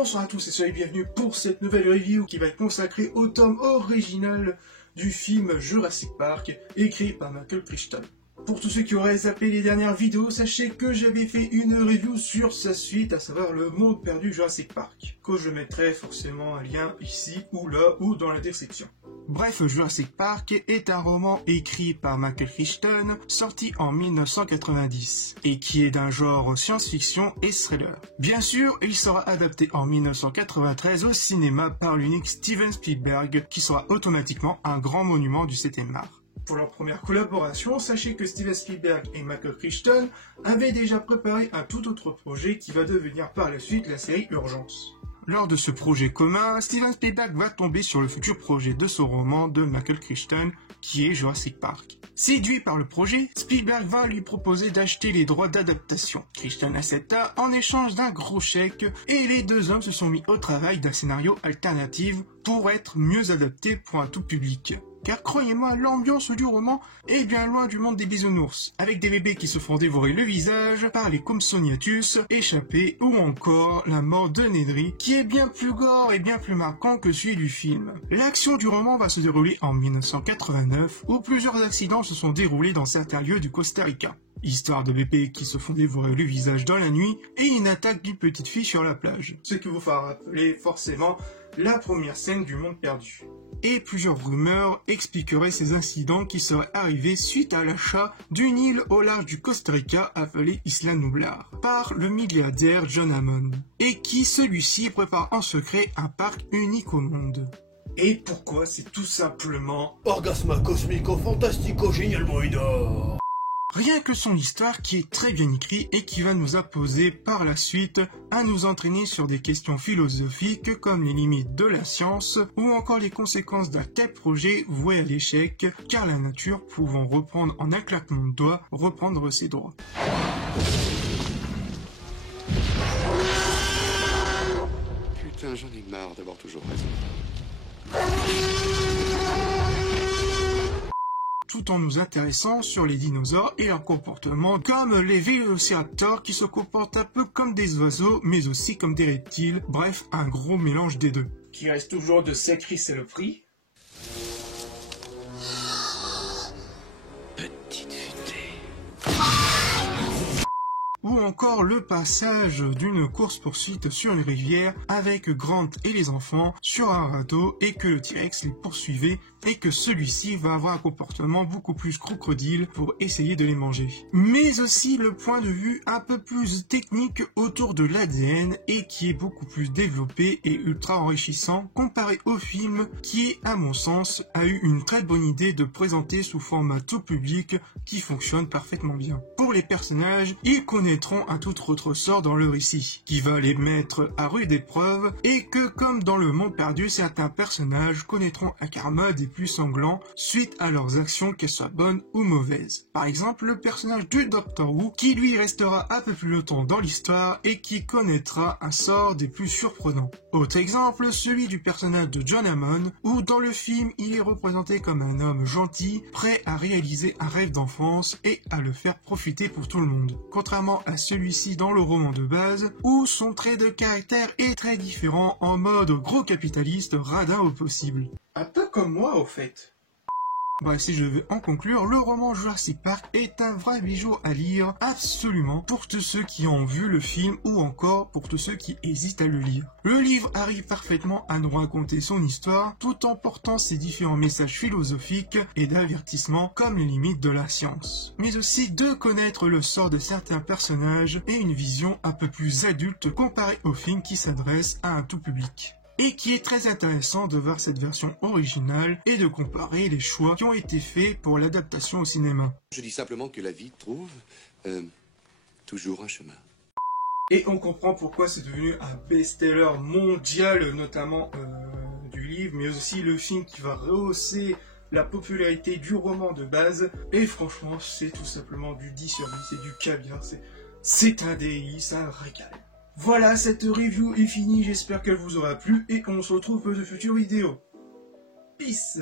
Bonsoir à tous et soyez bienvenus pour cette nouvelle review qui va être consacrée au tome original du film Jurassic Park, écrit par Michael Crichton. Pour tous ceux qui auraient zappé les dernières vidéos, sachez que j'avais fait une review sur sa suite, à savoir Le Monde Perdu Jurassic Park, que je mettrai forcément un lien ici ou là ou dans la description. Bref, Jurassic Park est un roman écrit par Michael Crichton, sorti en 1990, et qui est d'un genre science-fiction et thriller. Bien sûr, il sera adapté en 1993 au cinéma par l'unique Steven Spielberg, qui sera automatiquement un grand monument du 7e art. Pour leur première collaboration, sachez que Steven Spielberg et Michael Crichton avaient déjà préparé un tout autre projet qui va devenir par la suite la série Urgence. Lors de ce projet commun, Steven Spielberg va tomber sur le futur projet de son roman de Michael Crichton, qui est Jurassic Park. Séduit par le projet, Spielberg va lui proposer d'acheter les droits d'adaptation. Crichton accepta en échange d'un gros chèque, et les deux hommes se sont mis au travail d'un scénario alternatif pour être mieux adapté pour un tout public. Car croyez-moi, l'ambiance du roman est bien loin du monde des bisounours, avec des bébés qui se font dévorer le visage par les Compsognathus échappés, ou encore la mort de Nedry, qui est bien plus gore et bien plus marquant que celui du film. L'action du roman va se dérouler en 1989, où plusieurs accidents se sont déroulés dans certains lieux du Costa Rica. Histoire de bébés qui se font dévorer le visage dans la nuit, et une attaque d'une petite fille sur la plage. Ce qui vous fera rappeler forcément la première scène du Monde Perdu. Et plusieurs rumeurs expliqueraient ces incidents qui seraient arrivés suite à l'achat d'une île au large du Costa Rica appelée Isla Nublar par le milliardaire John Hammond, et qui celui-ci prépare en secret un parc unique au monde. Et pourquoi? C'est tout simplement Orgasma cosmico fantastico génialement énorme. Rien que son histoire qui est très bien écrite et qui va nous imposer par la suite à nous entraîner sur des questions philosophiques comme les limites de la science ou encore les conséquences d'un tel projet voué à l'échec, car la nature pouvant reprendre en un claquement de doigts, reprendre ses droits. Putain, j'en ai marre d'avoir toujours raison. Tout en nous intéressant sur les dinosaures et leur comportement, comme les vélociraptors qui se comportent un peu comme des oiseaux, mais aussi comme des reptiles, bref, un gros mélange des deux. Qui reste toujours de sacrée saloperie. Petite futée. Ou encore le passage d'une course-poursuite sur une rivière avec Grant et les enfants sur un radeau et que le T-Rex les poursuivait et que celui-ci va avoir un comportement beaucoup plus crocodile pour essayer de les manger. Mais aussi le point de vue un peu plus technique autour de l'ADN et qui est beaucoup plus développé et ultra enrichissant comparé au film qui, à mon sens, a eu une très bonne idée de présenter sous format tout public qui fonctionne parfaitement bien. Pour les personnages, ils connaîtront un tout autre sort dans le récit, qui va les mettre à rude épreuve et que, comme dans Le Monde Perdu, certains personnages connaîtront un karma des plus sanglants suite à leurs actions, qu'elles soient bonnes ou mauvaises. Par exemple, le personnage du Docteur Who, qui lui restera un peu plus longtemps dans l'histoire et qui connaîtra un sort des plus surprenants. Autre exemple, celui du personnage de John Hammond, où dans le film, il est représenté comme un homme gentil, prêt à réaliser un rêve d'enfance et à le faire profiter pour tout le monde. Contrairement à celui-ci dans le roman de base, où son trait de caractère est très différent en mode gros capitaliste radin au possible. Un peu comme moi au fait. Bref, si je veux en conclure, le roman Jurassic Park est un vrai bijou à lire, absolument, pour tous ceux qui ont vu le film ou encore pour tous ceux qui hésitent à le lire. Le livre arrive parfaitement à nous raconter son histoire tout en portant ses différents messages philosophiques et d'avertissement comme les limites de la science. Mais aussi de connaître le sort de certains personnages et une vision un peu plus adulte comparée au film qui s'adresse à un tout public. Et qui est très intéressant de voir cette version originale et de comparer les choix qui ont été faits pour l'adaptation au cinéma. Je dis simplement que la vie trouve toujours un chemin. Et on comprend pourquoi c'est devenu un best-seller mondial, notamment du livre, mais aussi le film qui va rehausser la popularité du roman de base. Et franchement, c'est tout simplement du 10 sur 10, c'est du caviar, c'est un délice, un régal. Voilà, cette review est finie, j'espère qu'elle vous aura plu et on se retrouve pour de futures vidéos. Peace!